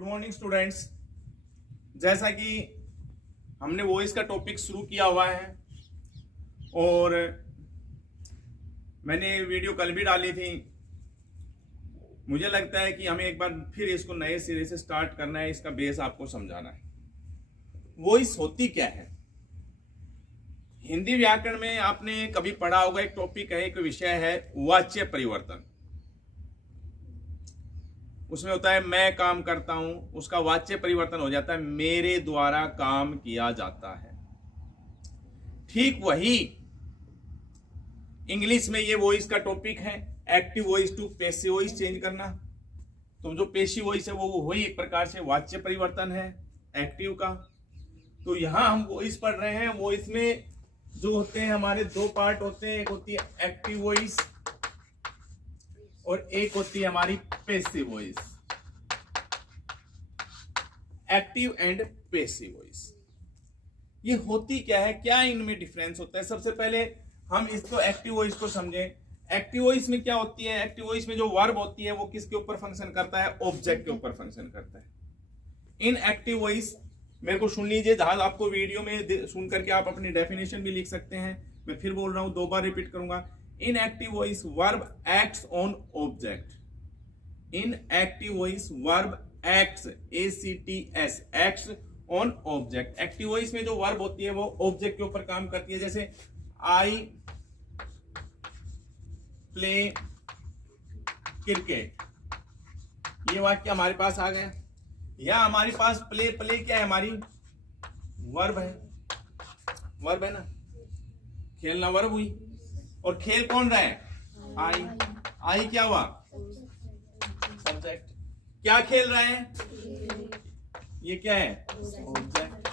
Good morning students. जैसा कि हमने वॉइस का टॉपिक शुरू किया हुआ है और मैंने वीडियो कल भी डाली थी, मुझे लगता है कि हमें एक बार फिर इसको नए सिरे से स्टार्ट करना है। इसका बेस आपको समझाना है। वॉइस होती क्या है? हिंदी व्याकरण में आपने कभी पढ़ा होगा, एक टॉपिक है, एक विषय है वाच्य परिवर्तन। उसमें होता है मैं काम करता हूं, उसका वाच्य परिवर्तन हो जाता है मेरे द्वारा काम किया जाता है। ठीक वही इंग्लिश में ये वॉइस का टॉपिक है, active voice to passive voice change करना। तो जो पैसिव वॉइस है वो वही एक प्रकार से वाच्य परिवर्तन है एक्टिव का। तो यहां हम वॉइस पढ़ रहे हैं। वॉइस में जो होते हैं हमारे दो पार्ट होते हैं, एक होती है एक्टिव वॉइस और एक होती है हमारी passive voice. Active and passive voice ये होती क्या है, क्या इनमें डिफरेंस होता है? सबसे पहले हम इसको एक्टिव वॉइस को समझें। एक्टिव वॉइस में क्या होती है? एक्टिव वॉइस में जो वर्ब होती है वो किसके ऊपर फंक्शन करता है? ऑब्जेक्ट के ऊपर फंक्शन करता है। इन एक्टिव वॉइस मेरे को सुन लीजिए, जहां आपको वीडियो में सुन करके आप अपनी डेफिनेशन भी लिख सकते हैं। मैं फिर बोल रहा हूं, दो बार रिपीट करूंगा। In active voice, verb acts on object. In active voice, verb acts, A-C-T-S, acts on object. Active voice में जो verb होती है वो object के ऊपर काम करती है। जैसे I play cricket, ये वाक्य हमारे पास आ गया। या हमारे पास play क्या है? हमारी verb है, verb है ना, खेलना verb हुई। और खेल कौन रहा है? आई क्या हुआ? सब्जेक्ट। क्या खेल रहा है? ये क्या है? ऑब्जेक्ट।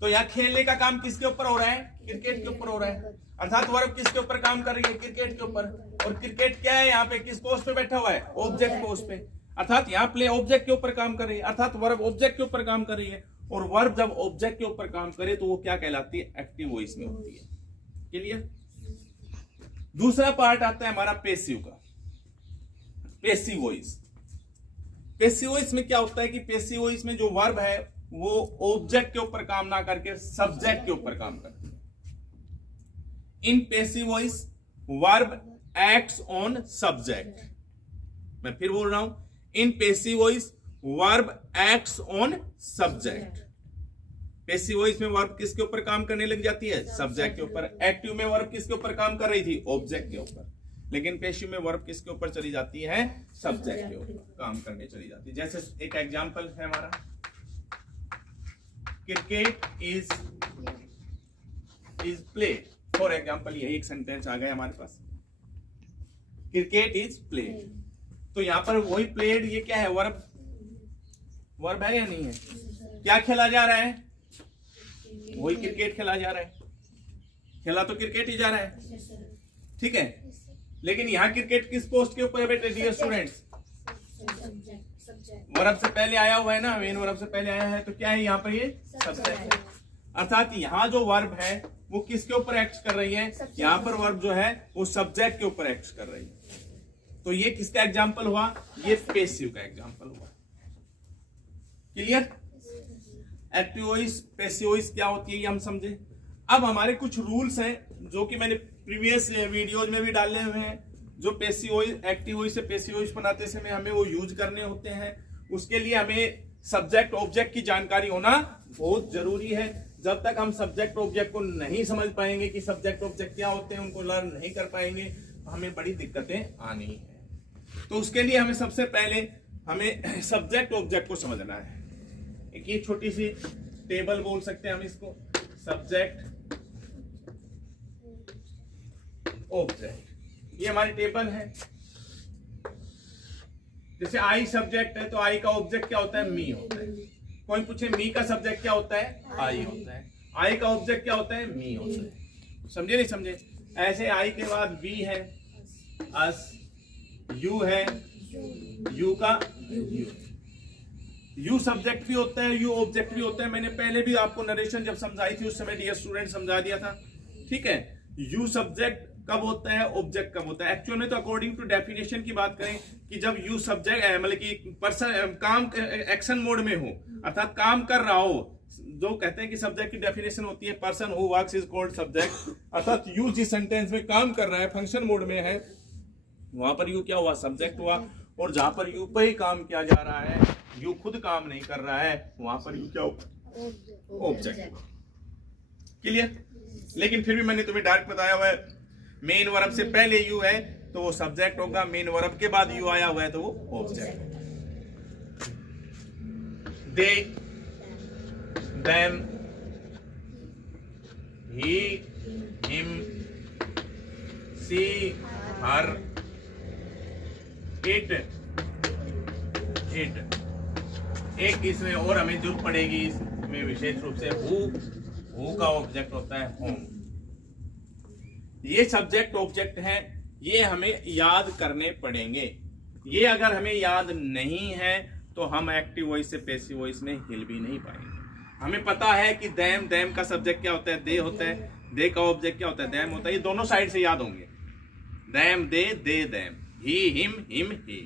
तो यहाँ खेलने का काम किसके ऊपर हो रहा है? क्रिकेट के ऊपर हो रहा है। अर्थात वर्ब किसके ऊपर काम कर रही है? क्रिकेट के ऊपर। और क्रिकेट क्या है? यहाँ पे किस पोस्ट पे बैठा हुआ है? ऑब्जेक्ट पोस्ट पे। अर्थात यहाँ प्ले ऑब्जेक्ट के ऊपर काम कर रही है, अर्थात वर्ब ऑब्जेक्ट के ऊपर काम कर रही है। और वर्ब जब ऑब्जेक्ट के ऊपर काम करे तो वो क्या कहलाती है? एक्टिव वॉइस में होती है। क्लियर? दूसरा पार्ट आता है हमारा पैसिव का, पैसिव वॉइस। पैसिव वॉइस में क्या होता है कि पैसिव वॉइस में जो वर्ब है वो ऑब्जेक्ट के ऊपर काम ना करके सब्जेक्ट के ऊपर काम करती है। In passive voice verb acts on subject. मैं फिर बोल रहा हूं, in passive voice verb acts on subject. Passive voice में वर्ब किसके ऊपर काम करने लग जाती है? सब्जेक्ट के ऊपर। एक्टिव में वर्ब किसके ऊपर काम कर रही थी? ऑब्जेक्ट के ऊपर। लेकिन पैसिव में वर्ब किसके ऊपर चली जाती है? सब्जेक्ट के ऊपर काम करने चली जाती है। जैसे एक एग्जांपल है हमारा, cricket is played. For example यही एक सेंटेंस आ गया हमारे पास, क्रिकेट इज प्लेड। तो यहां पर वही प्लेड, ये क्या है? वर्ब है या नहीं है? क्या खेला जा रहा है? वही क्रिकेट खेला जा रहा है। खेला तो क्रिकेट ही जा रहा है, ठीक है। लेकिन यहाँ क्रिकेट किस पोस्ट के ऊपर है बेटे? डियर स्टूडेंट्स, वर्ब से पहले आया हुआ है ना, मेन वर्ब से पहले आया है। तो क्या है यहाँ पर? ये सब्जेक्ट है। अर्थात यहाँ जो वर्ब है वो किसके ऊपर एक्ट कर रही है? यहाँ पर वर्ब जो है वो सब्जेक्ट के ऊपर एक्ट कर रही है। तो ये किसका एग्जाम्पल हुआ? ये पैसिव का एग्जाम्पल हुआ। Clear? Active voice, passive voice क्या होती है ये हम समझे। अब हमारे कुछ रूल्स हैं जो कि मैंने प्रीवियस वीडियोज में भी डाले हुए हैं, जो पैसिव वॉइस, एक्टिव वॉइस से पैसिव वॉइस बनाते समय हमें वो यूज करने होते हैं। उसके लिए हमें सब्जेक्ट ऑब्जेक्ट की जानकारी होना बहुत जरूरी है। जब तक हम सब्जेक्ट ऑब्जेक्ट को नहीं समझ पाएंगे कि सब्जेक्ट ऑब्जेक्ट क्या होते हैं, उनको लर्न नहीं कर पाएंगे, तो हमें बड़ी दिक्कतें आनी है। तो उसके लिए हमें सबसे पहले हमें सब्जेक्ट ऑब्जेक्ट को समझना है। एक ये छोटी सी टेबल बोल सकते हैं हम इसको, सब्जेक्ट ऑब्जेक्ट। ये हमारी टेबल है। जैसे आई सब्जेक्ट है तो आई का ऑब्जेक्ट क्या होता है? मी होता है। कोई पूछे मी का सब्जेक्ट क्या होता है? आई होता है। आई का ऑब्जेक्ट क्या होता है? मी होता है। समझे नहीं समझे? ऐसे आई के बाद वी है, अस, यू है, यू का यू सब्जेक्ट भी होता है, यू ऑब्जेक्ट भी होता है। मैंने पहले भी आपको नरेशन जब समझाई थी उस समय डियर स्टूडेंट समझा दिया था, ठीक है। यू सब्जेक्ट कब होता है, ऑब्जेक्ट कब होता है। एक्चुअल में तो अकॉर्डिंग टू डेफिनेशन की बात करें कि जब यू सब्जेक्ट मतलब कि पर्सन काम एक्शन मोड में हो, अर्थात काम कर रहा हो, जो कहते हैं कि सब्जेक्ट की डेफिनेशन होती है person who works is called subject, अर्थात यू जिस सेंटेंस में काम कर रहा है, फंक्शन मोड में है, वहां पर यू क्या हुआ, सब्जेक्ट हुआ। और जहां पर यू पे ही काम किया जा रहा है, यू खुद काम नहीं कर रहा है, वहां पर यू क्या हुआ, ऑब्जेक्ट। क्लियर। लेकिन फिर भी मैंने तुम्हें डायरेक्ट बताया हुआ है, मेन वर्ब से पहले यू है तो वो सब्जेक्ट होगा, मेन वर्ब के बाद यू आया हुआ है तो वो object. They, them, he, him, she, her, it, एक इसमें और हमें जरूरत पड़ेगी, इसमें विशेष रूप से हु का ऑब्जेक्ट होता है होम। ये सब्जेक्ट ऑब्जेक्ट हैं, ये हमें याद करने पड़ेंगे। ये अगर हमें याद नहीं है तो हम एक्टिव वॉइस से पैसिव वॉइस में हिल भी नहीं पाएंगे। हमें पता है कि देम का सब्जेक्ट क्या होता है, दे होता है, दे का ऑब्जेक्ट क्या होता है, देम होता है। ये दोनों साइड से याद होंगे, them they, they them, he him he,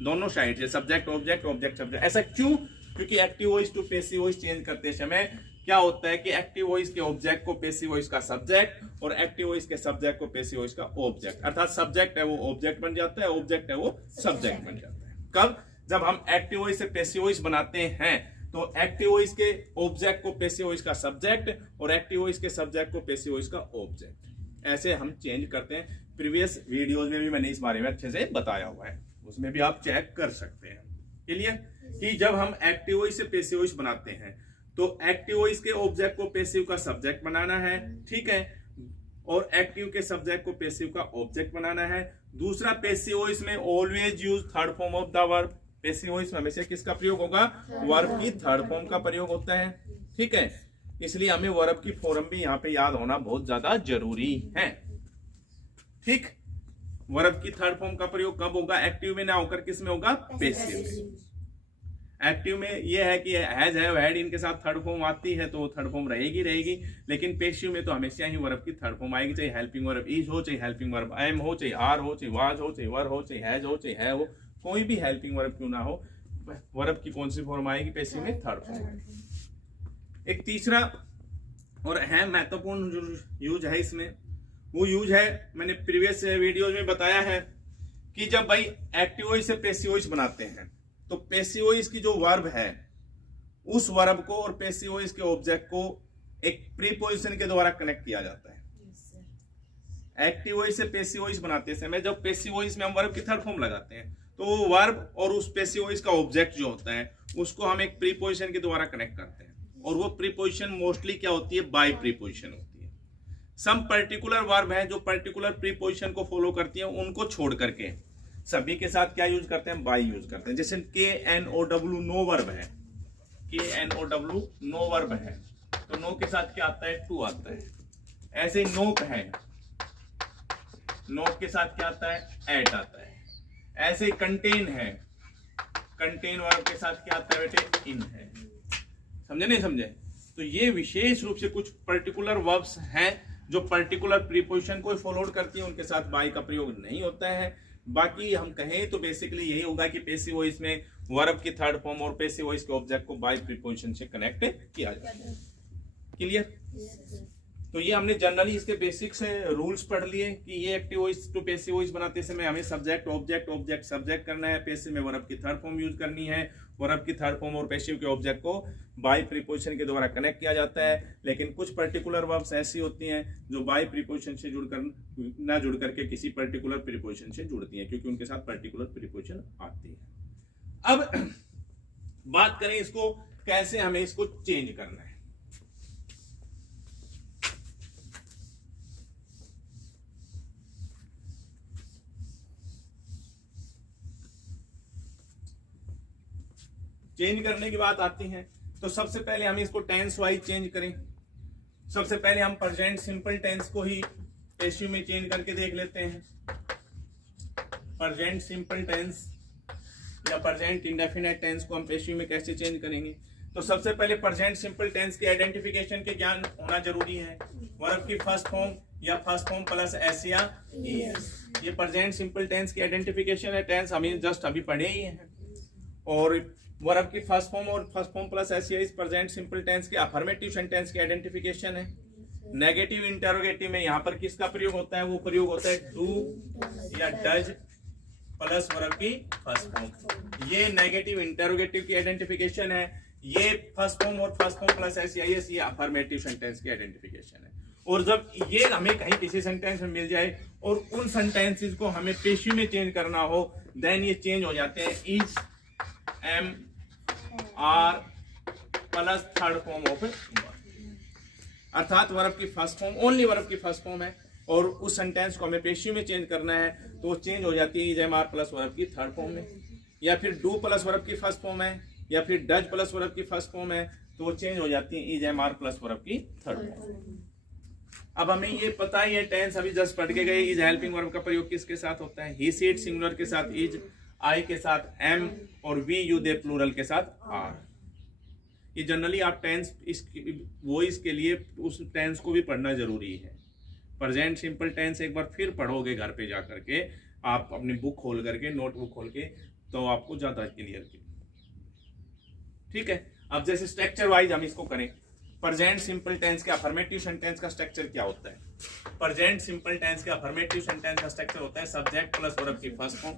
दोनों साइड से सब्जेक्ट ऑब्जेक्ट ऑब्जेक्ट सब्जेक्ट। ऐसा क्यों? क्योंकि active voice to passive voice change करते समय क्या होता है कि एक्टिव वॉइस के ऑब्जेक्ट को पैसिव वॉइस का सब्जेक्ट और एक्टिव वॉइस के सब्जेक्ट को पैसिव वॉइस का ऑब्जेक्ट, अर्थात सब्जेक्ट है वो ऑब्जेक्ट बन जाता है, ऑब्जेक्ट है वो सब्जेक्ट बन जाता है। कब? जब हम एक्टिव वॉइस से पैसिव वॉइस बनाते हैं तो एक्टिव वॉइस के ऑब्जेक्ट को पैसिव वॉइस का सब्जेक्ट और एक्टिव वॉइस के सब्जेक्ट को पैसिव वॉइस का ऑब्जेक्ट, ऐसे हम चेंज करते हैं। प्रीवियस वीडियोज में भी मैंने इस बारे में अच्छे से बताया हुआ है, उसमें भी आप चेक कर सकते हैं। क्लियर? कि जब हम एक्टिव वॉइस से पैसिव वॉइस बनाते हैं तो एक्टिव वॉइस के ऑब्जेक्ट को पैसिव का सब्जेक्ट बनाना है, ठीक है, और एक्टिव के सब्जेक्ट को पैसिव का ऑब्जेक्ट बनाना है। दूसरा, पैसिव वॉइस में always use third form of the verb. Passive voice में हमेशा किसका प्रयोग होगा? वर्ब की थर्ड फॉर्म का प्रयोग होता है, ठीक है। इसलिए हमें वर्ब की फॉर्म भी यहाँ पे याद होना बहुत ज्यादा जरूरी है, ठीक। वर्ब की थर्ड फॉर्म का प्रयोग कब होगा? एक्टिव में ना होकर किस में होगा? पैसिव में। एक्टिव में यह है कि हैज, हैव, हैड इनके साथ थर्ड फॉर्म आती है तो थर्ड फॉर्म रहेगी, लेकिन पैसिव में तो हमेशा ही वर्ब की थर्ड फॉर्म आएगी, चाहे हेल्पिंग वर्ब इज हो, चाहे हेल्पिंग वर्ब एम हो, चाहे आर हो, चाहे वाज हो, चाहे वर हो, चाहे हैज हो, चाहे है हो, कोई भी हेल्पिंग वर्ब क्यों ना हो, वर्ब की कौन सी फॉर्म आएगी? पैसिव में थर्ड फॉर्म। एक तीसरा और है महत्वपूर्ण यूज है इसमें, वो यूज है मैंने प्रीवियस वीडियोज में बताया है कि जब भाई एक्टिव वॉइस से पैसिव वॉइस बनाते हैं तो पैसिव वॉइस की जो वर्ब है उस वर्ब को और पैसिव वॉइस के ऑब्जेक्ट को एक प्रीपोजिशन के द्वारा कनेक्ट किया जाता है। एक्टिव वॉइस से पैसिव वॉइस बनाते समय जब पैसिव वॉइस में हम वर्ब की थर्ड फॉर्म लगाते हैं तो वो वर्ब और उस पैसिव वॉइस का ऑब्जेक्ट जो होता है उसको हम एक प्रीपोजिशन के द्वारा कनेक्ट करते हैं, और वो प्रीपोजिशन मोस्टली क्या होती है? बाय प्रीपोजिशन होती है। सम पर्टिकुलर वर्ब है जो पर्टिकुलर प्रीपोजिशन को फॉलो करती है, उनको छोड़ करके सभी के साथ क्या यूज करते हैं? बाय यूज करते हैं। जैसे KNOW नो वर्ब है, KNOW नो वर्ब है तो नो के साथ क्या आता है? टू आता है। ऐसे नोक है, नोक के साथ क्या आता है? एट आता है। ऐसे कंटेन है, कंटेन वर्ब के साथ क्या आता है बेटे? इन है। समझे नहीं समझे? तो ये विशेष रूप से कुछ पर्टिकुलर वर्ब्स हैं जो पर्टिकुलर प्रीपोजिशन को फॉलो करती है, उनके साथ बाय का प्रयोग नहीं होता है। बाकी हम कहें तो बेसिकली यही होगा कि पैसिव वॉइस में वर्ब की थर्ड फॉर्म और पैसिव वॉइस के ऑब्जेक्ट को बाय प्रीपोजिशन से कनेक्ट किया जाता है। क्लियर? तो ये हमने जनरली इसके बेसिक्स रूल्स पढ़ लिए कि ये active voice to passive voice बनाते समय हमें सब्जेक्ट ऑब्जेक्ट ऑब्जेक्ट सब्जेक्ट करना है, पैसिव में वर्ब की थर्ड फॉर्म यूज करनी है, वर्ब की थर्ड फॉर्म और पैसिव के ऑब्जेक्ट को बाय प्रीपोजिशन के द्वारा कनेक्ट किया जाता है। लेकिन कुछ पर्टिकुलर वर्ब्स ऐसी होती हैं जो बाय प्रीपोजिशन से ना जुड़ करके किसी पर्टिकुलर प्रीपोजिशन से जुड़ती हैं, क्योंकि उनके साथ पर्टिकुलर प्रीपोजिशन आती है। अब बात करें इसको कैसे हमें इसको चेंज करना है। चेंज करने की बात आती है तो सबसे पहले हम इसको टेंस वाइज चेंज करें। सबसे पहले हम प्रेजेंट सिंपल टेंस को ही पैसिव में चेंज करके देख लेते हैं। प्रेजेंट सिंपल टेंस या प्रेजेंट इंडेफिनिट टेंस को हम पैसिव में कैसे चेंज करेंगे? तो सबसे पहले प्रेजेंट सिंपल टेंस के आइडेंटिफिकेशन के ज्ञान होना जरूरी है। वर्ब की फर्स्ट फॉर्म या फर्स्ट फॉर्म प्लस एस या ईएस। ये प्रेजेंट सिंपल टेंस की आइडेंटिफिकेशन है। टेंस हमें जस्ट अभी पढ़े ही हैं। और वर्ब की फर्स्ट फॉर्म और फर्स्ट फॉर्म प्लस एस या इज प्रेजेंट सिंपल टेंस के अफर्मेटिव सेंटेंस की आइडेंटिफिकेशन है। नेगेटिव इंटरोगेटिव में यहाँ पर किसका प्रयोग होता है? वो प्रयोग होता है डू या डज प्लस वर्ब की फर्स्ट फॉर्म। ये नेगेटिव इंटरोगेटिव की आइडेंटिफिकेशन है। ये फर्स्ट फॉर्म और फर्स्ट फॉर्म प्लस एस या इज ये अफर्मेटिव सेंटेंस की आइडेंटिफिकेशन है। और जब ये हमें कहीं किसी सेंटेंस में मिल जाए और उन सेंटेंसेस को हमें पेशी में चेंज करना हो, देन ये चेंज हो जाते हैं is, am, are plus third form of verb. अर्थात वर्ब की फर्स्ट फॉर्म ओनली वर्ब की फर्स्ट फॉर्म है और उस सेंटेंस को हमें पेशी में चेंज करना है तो चेंज हो जाती है is, am, are plus verb की थर्ड फॉर्म में। या फिर डू प्लस वर्ब की फर्स्ट फॉर्म है या फिर डज प्लस वर्ब की फर्स्ट फॉर्म है तो चेंज हो जाती है is, am, are plus verb की थर्ड फॉर्म। अब हमें ये पता है, ये टेंस अभी जस्ट पढ़ के गए, इज हेल्पिंग वर्ब का प्रयोग किसके साथ होता है? ही, सी, इट सिंगुलर के साथ इज, आई के साथ एम और वी, यू, दे प्लूरल के साथ आर। ये जनरली आप टेंस वॉइस के लिए उस टेंस को भी पढ़ना जरूरी है। प्रेजेंट सिंपल टेंस एक बार फिर पढ़ोगे घर पे जा करके, आप अपनी बुक खोल करके, नोटबुक खोल के, तो आपको ज्यादा क्लियर की। ठीक है, अब जैसे स्ट्रक्चर वाइज हम इसको करें। प्रेजेंट सिंपल टेंस के अफर्मेटिव सेंटेंस का स्ट्रक्चर क्या होता है? प्रेजेंट सिंपल टेंस के अफर्मेटिव सेंटेंस का स्ट्रक्चर होता है सब्जेक्ट प्लस वर्ब की फर्स्ट फॉर्म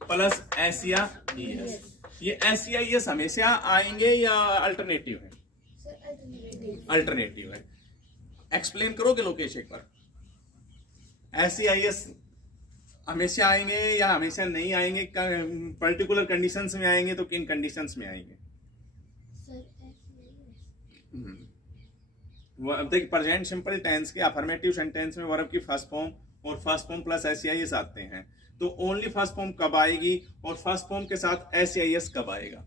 प्लस एस या ईएस। ये एस या ईएस हमेशा आएंगे या अल्टरनेटिव है? अल्टरनेटिव है। एक्सप्लेन करोगे लोकेश एक बार? एस या ईएस हमेशा आएंगे या हमेशा नहीं आएंगे? पर्टिकुलर कंडीशंस में आएंगे तो किन कंडीशंस में आएंगे? प्रेजेंट सिंपल टेंस के अफर्मेटिव सेंटेंस में वर्ब की फर्स्ट फॉर्म और फर्स्ट फॉर्म प्लस एस या एस आते हैं तो ओनली फर्स्ट फॉर्म कब आएगी और फर्स्ट फॉर्म के साथ एस या एस कब आएगा?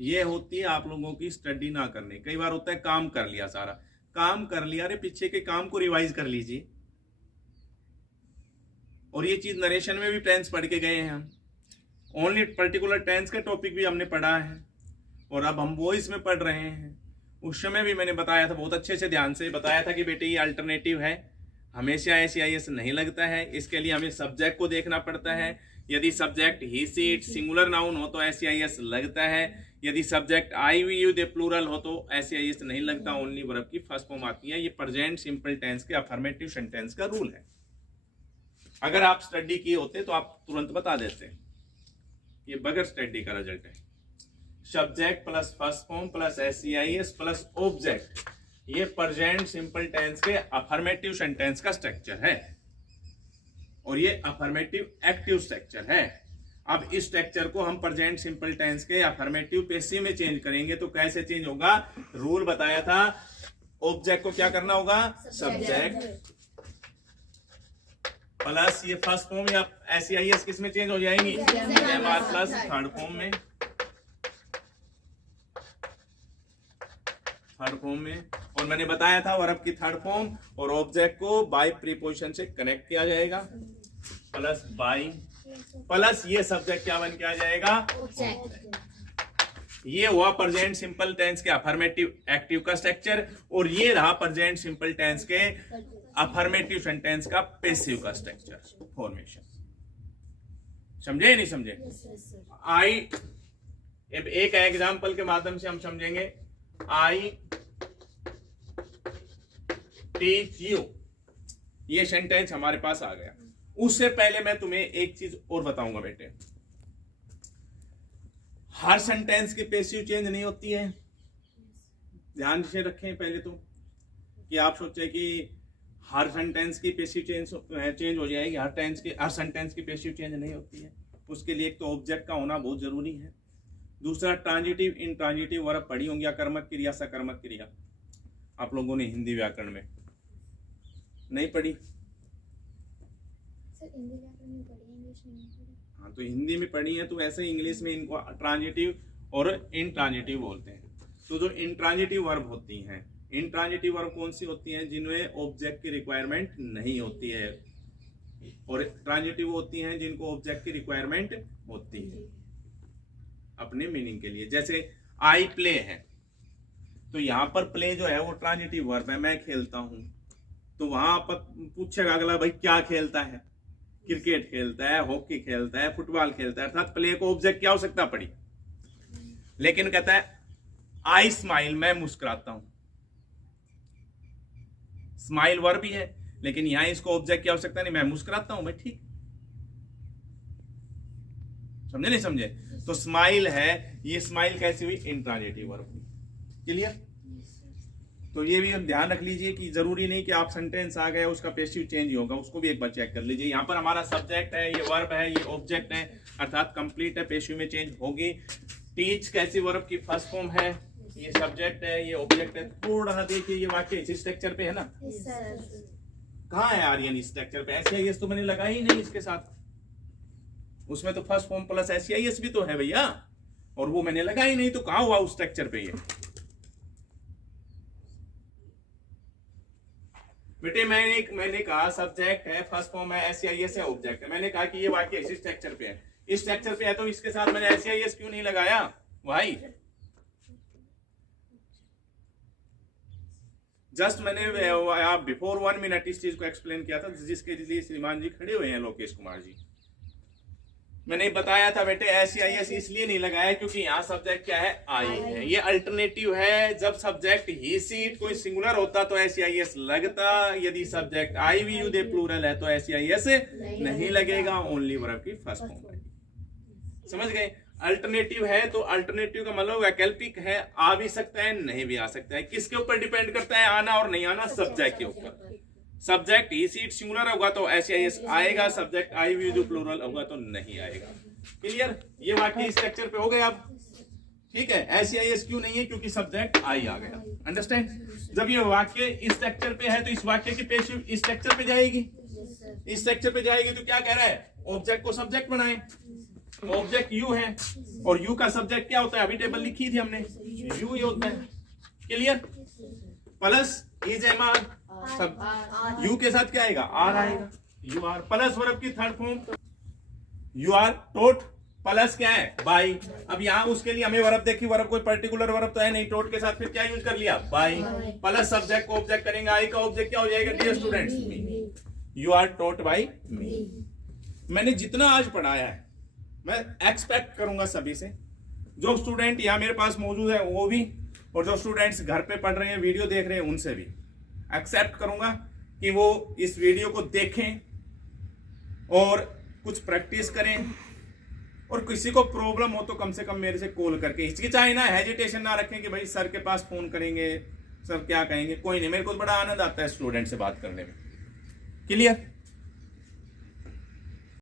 ये होती है आप लोगों की स्टडी ना करने। कई बार होता है काम कर लिया, सारा काम कर लिया, अरे पीछे के काम को रिवाइज कर लीजिए। और ये चीज नरेशन में भी टेंस पढ़ के गए हैं हम, ओनली पर्टिकुलर टेंस का टॉपिक भी हमने पढ़ा है और अब हम वॉइस में पढ़ रहे हैं। उस समय भी मैंने बताया था, बहुत अच्छे से ध्यान से बताया था कि बेटे ये अल्टरनेटिव है, हमेशा एस या एस नहीं लगता है, इसके लिए हमें सब्जेक्ट को देखना पड़ता है। यदि subject he, she, it singular noun हो तो एस या एस लगता है। यदि subject I, we, you, they plural हो तो एस या एस नहीं लगता, ओनली वर्ब की फर्स्ट फॉर्म आती है। ये प्रेजेंट सिंपल टेंस के अफर्मेटिव सेंटेंस का रूल है। अगर आप स्टडी किए होते तो आप तुरंत बता देते। ये बगैर स्टडी का रिजल्ट है। Subject plus first form plus S C I S plus object, ये प्रेजेंट सिंपल टेंस के अफर्मेटिव सेंटेंस का स्ट्रक्चर है और ये अफर्मेटिव एक्टिव स्ट्रक्चर है। अब इस स्ट्रक्चर को हम प्रेजेंट सिंपल टेंस के अफर्मेटिव पेसिव में चेंज करेंगे तो कैसे चेंज होगा? रूल बताया था, ऑब्जेक्ट को क्या करना होगा? सब्जेक्ट प्लस ये फर्स्ट फॉर्म या एस आई एस किस में चेंज हो जाएंगी? Am are plus third form में, थर्ड फॉर्म में। और मैंने बताया था वर्ब की थर्ड फॉर्म और ऑब्जेक्ट को बाय प्रीपोजिशन से कनेक्ट किया जाएगा प्लस बाय, प्लस ये सब्जेक्ट क्या बन के आ जाएगा? ये हुआ प्रेजेंट सिंपल टेंस के अफर्मेटिव एक्टिव का स्ट्रक्चर और ये रहा प्रेजेंट सिंपल टेंस के अफर्मेटिव सेंटेंस का पैसिव का स्ट्रक्चर फॉर्मेशन। समझे नहीं समझे? आई एक एग्जांपल के माध्यम से हम समझेंगे। आई टीच यू, ये सेंटेंस हमारे पास आ गया। उससे पहले मैं तुम्हें एक चीज और बताऊंगा बेटे, हर सेंटेंस की पैसिव चेंज नहीं होती है। ध्यान से रखें पहले तो, कि आप सोचे कि हर सेंटेंस की पैसिव चेंज हो जाएगी। हर सेंटेंस की पैसिव चेंज नहीं होती है। उसके लिए एक तो ऑब्जेक्ट का होना बहुत जरूरी है, दूसरा ट्रांजिटिव इंट्रांजिटिव वर्ब पढ़ी होंगी, कर्मक क्रिया सकर्मक क्रिया। आप लोगों ने हिंदी व्याकरण में नहीं पढ़ी? सर हिंदी व्याकरण में पढ़ी, इंग्लिश में नहीं पढ़ी। हाँ, तो हिंदी में पढ़ी है तो ऐसे इंग्लिश में इनको ट्रांजिटिव और इंट्रांजिटिव बोलते हैं। तो जो इंट्रांजिटिव वर्ब होती हैं, इंट्रांजिटिव वर्ब कौन सी होती हैं? जिनमें ऑब्जेक्ट की रिक्वायरमेंट नहीं होती है, और ट्रांजिटिव होती हैं जिनको ऑब्जेक्ट की रिक्वायरमेंट होती है अपने मीनिंग के लिए। जैसे आई प्ले है, तो यहां पर प्ले जो है वो ट्रांजिटिव वर्ब है, मैं खेलता हूं। तो वहां पर पूछेगा अगला भाई क्या खेलता है, क्रिकेट खेलता है, हॉकी खेलता है, फुटबॉल खेलता है, अर्थात प्ले को ऑब्जेक्ट की आवश्यकता पड़ी। लेकिन कहता है आई स्माइल, मैं मुस्कुराता हूं। स्माइल वर्ब भी है, लेकिन यहां इसको ऑब्जेक्ट की आवश्यकता नहीं, मैं मुस्कुराता हूं, मैं ठीक। समझे नहीं समझे? तो स्माइल है, ये स्माइल कैसी हुई, इंट्रांजिटिव वर्ब हुई। क्लियर? तो ये भी ध्यान रख लीजिए कि जरूरी नहीं कि आप सेंटेंस आ गए उसका पैसिव चेंज ही होगा, उसको भी एक बार चेक कर लीजिए। यहाँ पर हमारा सब्जेक्ट है, ये वर्ब है, ये ऑब्जेक्ट है, अर्थात कंप्लीट है, पैसिव में चेंज होगी। टीच कैसी वर्ब की फर्स्ट फॉर्म है, ये सब्जेक्ट है, ये ऑब्जेक्ट है। थोड़ा सा देखिए ये वाक्य इस स्ट्रक्चर पे है ना, कहाँ है आर्यन स्ट्रक्चर पे? SCIS तो मैंने लगाया ही नहीं इसके साथ, उसमें तो फर्स्ट फॉर्म प्लस SCIS भी तो है भैया, और वो मैंने लगाया ही नहीं, तो कहाँ हुआ उस स्ट्रक्चर पे? ये बेटे मैंने कहा सब्जेक्ट है, फर्स्ट फॉर्म है, SCIS है, ऑब्जेक्ट है। मैंने कहा कि ये वाक्य इस स्ट्रक्चर पे है, इस स्ट्रक्चर पे है, तो इसके साथ मैंने SCIS क्यों नहीं लगाया भाई? जस्ट मैंने बिफोर 1 मिनट इस चीज को एक्सप्लेन किया था, जिसके लिए श्रीमान जी खड़े हुए हैं, लोकेश कुमार जी। मैंने बताया था बेटे SCIS इसलिए नहीं लगाया क्योंकि यहाँ सब्जेक्ट क्या है, आई है, ये अल्टरनेटिव है। जब सब्जेक्ट ही सीट कोई सिंगुलर होता तो SCIS लगता, यदि subject I we you they plural है तो SCIS नहीं लगेगा, ओनली वर्ब की फर्स्ट फॉर्म लगेगी। समझ गए? अल्टरनेटिव है तो अल्टरनेटिव का मतलब वैकल्पिक है, आ भी सकता है, नहीं भी आ सकता है। किसके ऊपर डिपेंड करता है आना और नहीं आना? सब्जेक्ट के ऊपर। सब्जेक्ट ही सीट सिंगुलर होगा तो SCIS आएगा, subject I we you plural होगा तो नहीं आएगा। क्लियर? ये वाक्य स्ट्रक्चर पे हो गए आप, ठीक है? SCIS क्यों नहीं है? क्योंकि सब्जेक्ट आई आ गया। अंडरस्टैंड? जब ये वाक्य इस स्ट्रक्चर पे है तो इस वाक्य की पैसिव इस स्ट्रक्चर पे जाएगी, इस स्ट्रक्चर पे जाएगी। तो क्या कह रहा है, ऑब्जेक्ट को सब्जेक्ट बनाए, ऑब्जेक्ट यू है, और यू का सब्जेक्ट क्या होता है, अभी टेबल लिखी थी हमने, यू ही होता है। Clear? Plus is am are, सब यू के साथ क्या आएगा, आर आएगा। यू आर प्लस वर्ब की third form, you are taught plus क्या है, बाई। अब यहाँ उसके लिए हमें वर्ब देखी, वर्ब कोई पर्टिकुलर वर्ब तो है नहीं, टोट के साथ फिर क्या यूज कर लिया, बाई। प्लस सब्जेक्ट को ऑब्जेक्ट करेंगे, आई का ऑब्जेक्ट क्या हो जाएगा, dear students, me. You are taught by me. मैंने जितना आज पढ़ाया है मैं एक्सपेक्ट करूंगा सभी से, जो स्टूडेंट यहाँ मेरे पास मौजूद है वो भी, और जो स्टूडेंट्स घर पे पढ़ रहे हैं, वीडियो देख रहे हैं, उनसे भी एक्सेप्ट करूंगा कि वो इस वीडियो को देखें और कुछ प्रैक्टिस करें, और किसी को प्रॉब्लम हो तो कम से कम मेरे से कॉल करके, हिचकिचाए ना, हेजिटेशन ना रखें कि भाई सर के पास फोन करेंगे, सर क्या कहेंगे। कोई नहीं, मेरे को बड़ा आनंद आता है स्टूडेंट से बात करने में। क्लियर?